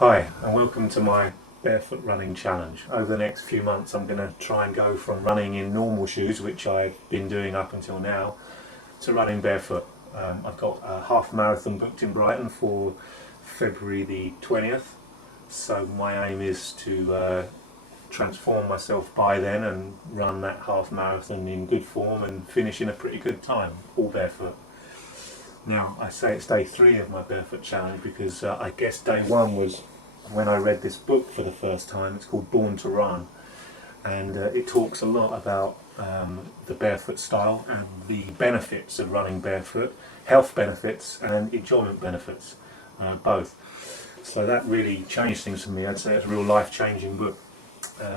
Hi, and welcome to my barefoot running challenge. Over the next few months I'm going to try and go from running in normal shoes, which I've been doing up until now, to running barefoot. I've got a half marathon booked in Brighton for February the 20th, so my aim is to transform myself by then and run that half marathon in good form and finish in a pretty good time, all barefoot. Now, I say it's day 3 of my barefoot challenge because I guess day 1 was when I read this book for the first time. It's called Born to Run, and it talks a lot about the barefoot style and the benefits of running barefoot, health benefits and enjoyment benefits, both. So that really changed things for me. I'd say it's a real life-changing book.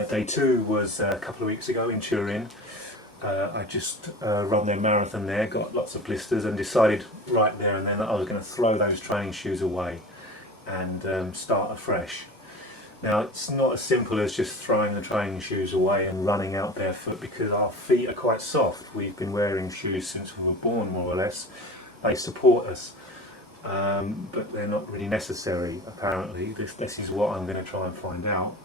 Day 2 was a couple of weeks ago in Turin. I just run their marathon there, got lots of blisters, and decided right there and then that I was going to throw those training shoes away and start afresh. Now, it's not as simple as just throwing the training shoes away and running out barefoot, because our feet are quite soft. We've been wearing shoes since we were born, more or less. They support us, but they're not really necessary, apparently. This is what I'm going to try and find out.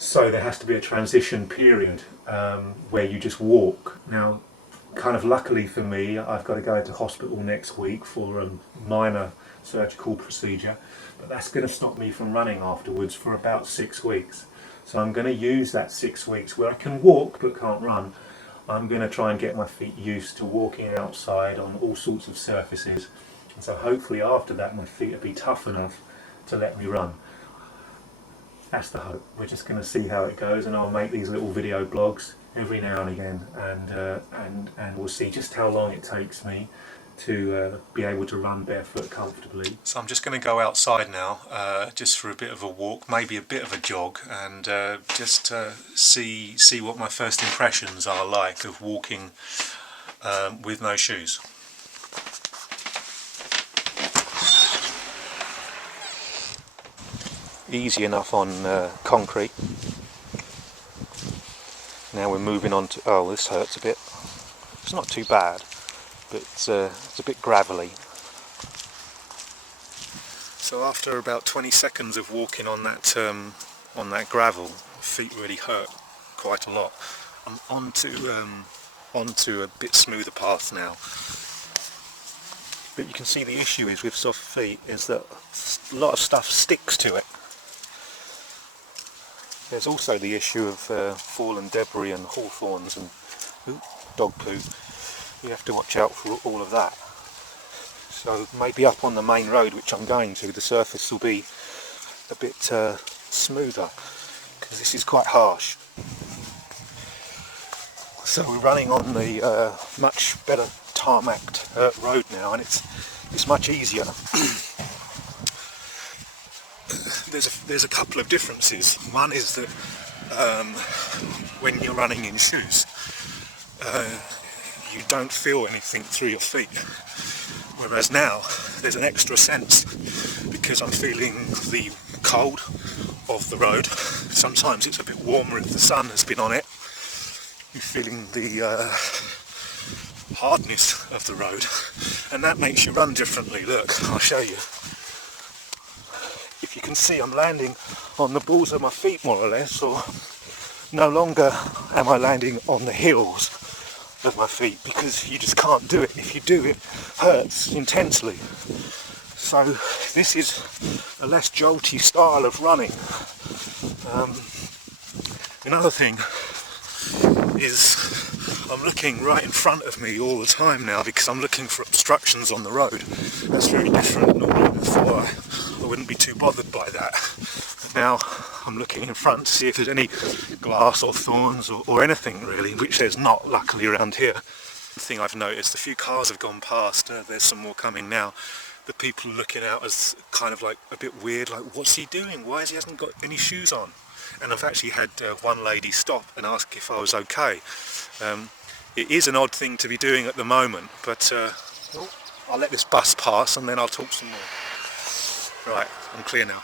So there has to be a transition period where you just walk. Now, kind of luckily for me, I've got to go into hospital next week for a minor surgical procedure, but that's going to stop me from running afterwards for about 6 weeks. So I'm going to use that 6 weeks where I can walk but can't run. I'm going to try and get my feet used to walking outside on all sorts of surfaces, and so hopefully after that my feet will be tough enough to let me run. That's the hope. We're just going to see how it goes, and I'll make these little video blogs every now and again, and we'll see just how long it takes me to be able to run barefoot comfortably. So I'm just going to go outside now, just for a bit of a walk, maybe a bit of a jog, and just see what my first impressions are like of walking with no shoes. Easy enough on concrete. Now we're moving on to, oh, this hurts a bit. It's not too bad, but it's a bit gravelly. So after about 20 seconds of walking on that gravel, feet really hurt quite a lot. I'm onto a bit smoother path now. But you can see the issue is with soft feet is that a lot of stuff sticks to it. There's also the issue of fallen debris and hawthorns and dog poo. You have to watch out for all of that. So maybe up on the main road, which I'm going to, the surface will be a bit smoother, because this is quite harsh. So we're running on the much better tarmacked road now, and it's much easier. There's a couple of differences. One is that when you're running in shoes, you don't feel anything through your feet, whereas now there's an extra sense, because I'm feeling the cold of the road. Sometimes it's a bit warmer if the sun has been on it. You're feeling the hardness of the road, and that makes you run differently. Look, I'll show you. If you can see, I'm landing on the balls of my feet, more or less, or no longer am I landing on the heels of my feet, because you just can't do it. If you do, it hurts intensely. So this is a less jolty style of running. Another thing is I'm looking right in front of me all the time now, because I'm looking for obstructions on the road. That's very different. Normally before I wouldn't be too bothered by that. But now I'm looking in front to see if there's any glass or thorns or anything really, which there's not, luckily, around here. The thing I've noticed, a few cars have gone past, there's some more coming now. The people looking out as kind of like a bit weird, like, what's he doing? Why has he hasn't got any shoes on? And I've actually had one lady stop and ask if I was okay. It is an odd thing to be doing at the moment, but I'll let this bus pass and then I'll talk some more. Right, I'm clear now.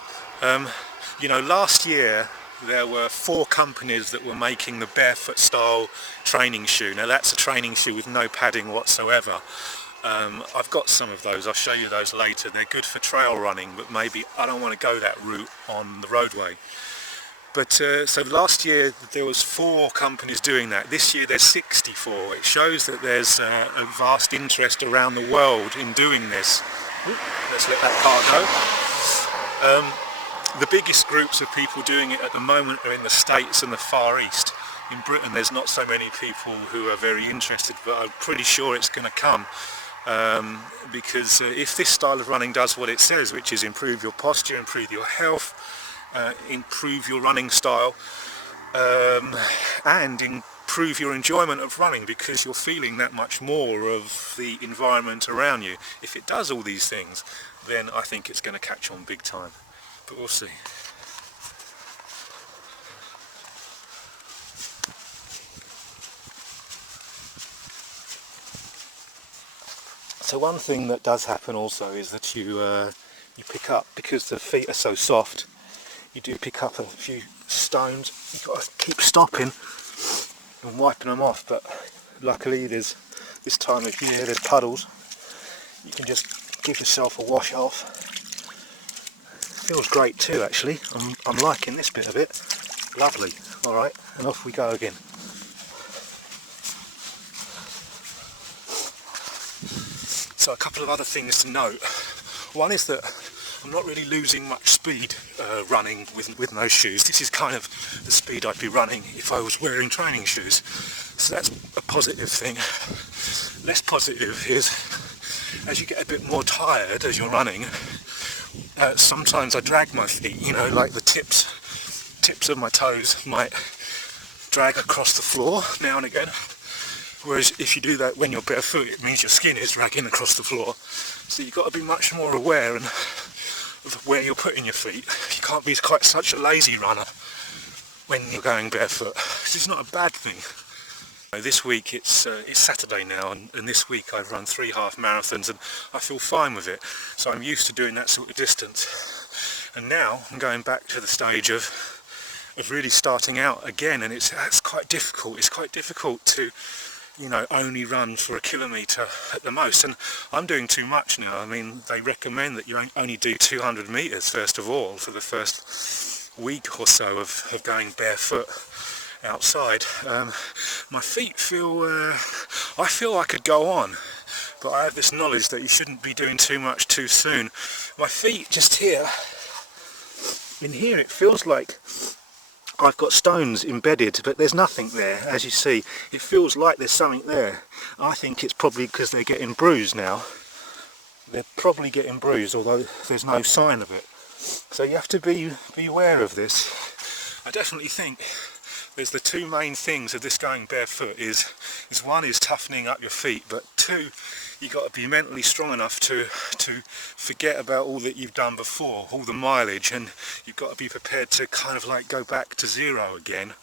Last year there were 4 companies that were making the barefoot style training shoe. Now that's a training shoe with no padding whatsoever. I've got some of those, I'll show you those later. They're good for trail running, but maybe I don't want to go that route on the roadway. But so last year there was 4 companies doing that. This year there's 64. It shows that there's a vast interest around the world in doing this. Let's let that car go. The biggest groups of people doing it at the moment are in the States and the Far East. In Britain there's not so many people who are very interested, but I'm pretty sure it's going to come. Because if this style of running does what it says, which is improve your posture, improve your health, improve your running style, and improve your enjoyment of running, because you're feeling that much more of the environment around you. If it does all these things, then I think it's going to catch on big time. But we'll see. So one thing that does happen also is that you pick up, because the feet are so soft, you do pick up a few stones. You've got to keep stopping and wiping them off, but luckily there's this time of year there's puddles. You can just give yourself a wash off. Feels great too, actually. I'm liking this bit of it. Lovely. Alright, and off we go again. So a couple of other things to note. One is that I'm not really losing much speed running with no shoes. This is kind of the speed I'd be running if I was wearing training shoes. So that's a positive thing. Less positive is, as you get a bit more tired as you're running, sometimes I drag my feet, you know, like the tips of my toes might drag across the floor now and again. Whereas if you do that when you're barefoot, it means your skin is dragging across the floor. So you've got to be much more aware of where you're putting your feet. You can't be quite such a lazy runner when you're going barefoot. This is not a bad thing. This week it's Saturday now, and this week I've run 3 half marathons and I feel fine with it. So I'm used to doing that sort of distance. And now I'm going back to the stage of really starting out again, and it's quite difficult. It's quite difficult to, you know, only run for a kilometre at the most, and I'm doing too much now. I mean, they recommend that you only do 200 metres first of all for the first week or so of going barefoot outside. My feet feel, I feel I could go on, but I have this knowledge that you shouldn't be doing too much too soon. My feet just here, in here it feels like I've got stones embedded, but there's nothing there. As you see, it feels like there's something there. I think it's probably because they're getting bruised now. They're probably getting bruised, although there's no sign of it. So you have to be aware of this. I definitely think there's the 2 main things of this going barefoot is one is toughening up your feet, but 2, you've got to be mentally strong enough to forget about all that you've done before, all the mileage, and you've got to be prepared to kind of like go back to zero again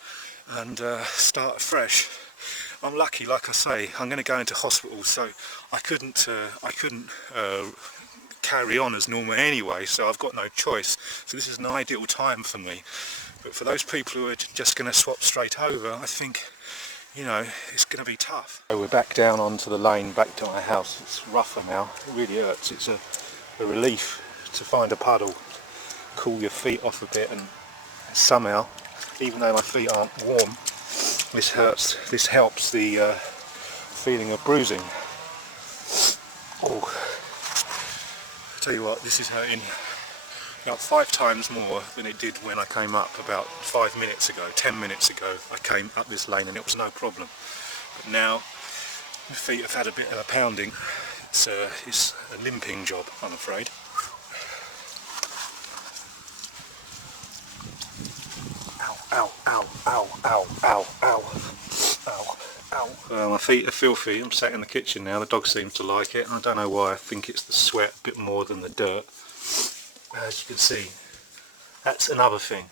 and start fresh. I'm lucky, like I say, I'm going to go into hospital, so I couldn't carry on as normal anyway, so I've got no choice. So this is an ideal time for me. But for those people who are just going to swap straight over, I think, you know, it's going to be tough. So we're back down onto the lane, back to my house. It's rougher now, it really hurts. It's a relief to find a puddle, cool your feet off a bit, and somehow, even though my feet aren't warm, this helps the feeling of bruising. Oh, I'll tell you what, this is hurting about 5 times more than it did when I came up about 5 minutes ago, 10 minutes ago. I came up this lane and it was no problem. But now my feet have had a bit of a pounding. It's a limping job, I'm afraid. Ow, ow, ow, ow, ow, ow, ow, ow. My feet are filthy. I'm sat in the kitchen now. The dog seems to like it. I don't know why. I think it's the sweat a bit more than the dirt. As you can see, that's another thing.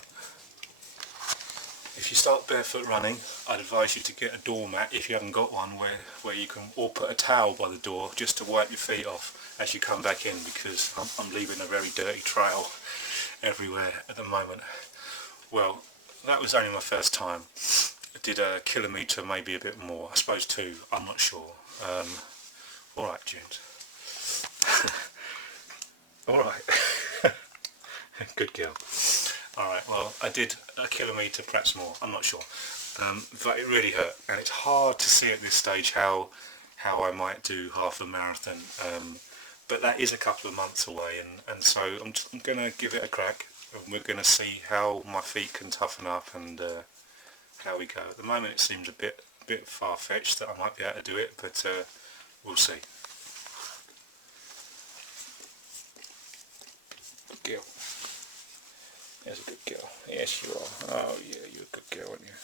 If you start barefoot running, I'd advise you to get a doormat if you haven't got one, where you can, or put a towel by the door just to wipe your feet off as you come back in, because I'm leaving a very dirty trail everywhere at the moment. Well, that was only my first time. I did a kilometre, maybe a bit more, I suppose 2, I'm not sure. Alright, James. Alright. Good girl. Alright, well, I did a kilometre, perhaps more, I'm not sure. But it really hurt, and it's hard to see at this stage how I might do half a marathon. But that is a couple of months away, and so I'm going to give it a crack, and we're going to see how my feet can toughen up and how we go. At the moment it seems a bit far-fetched that I might be able to do it, but we'll see. Good girl. There's a good girl. Yes, you are. Oh yeah, you're a good girl, aren't you?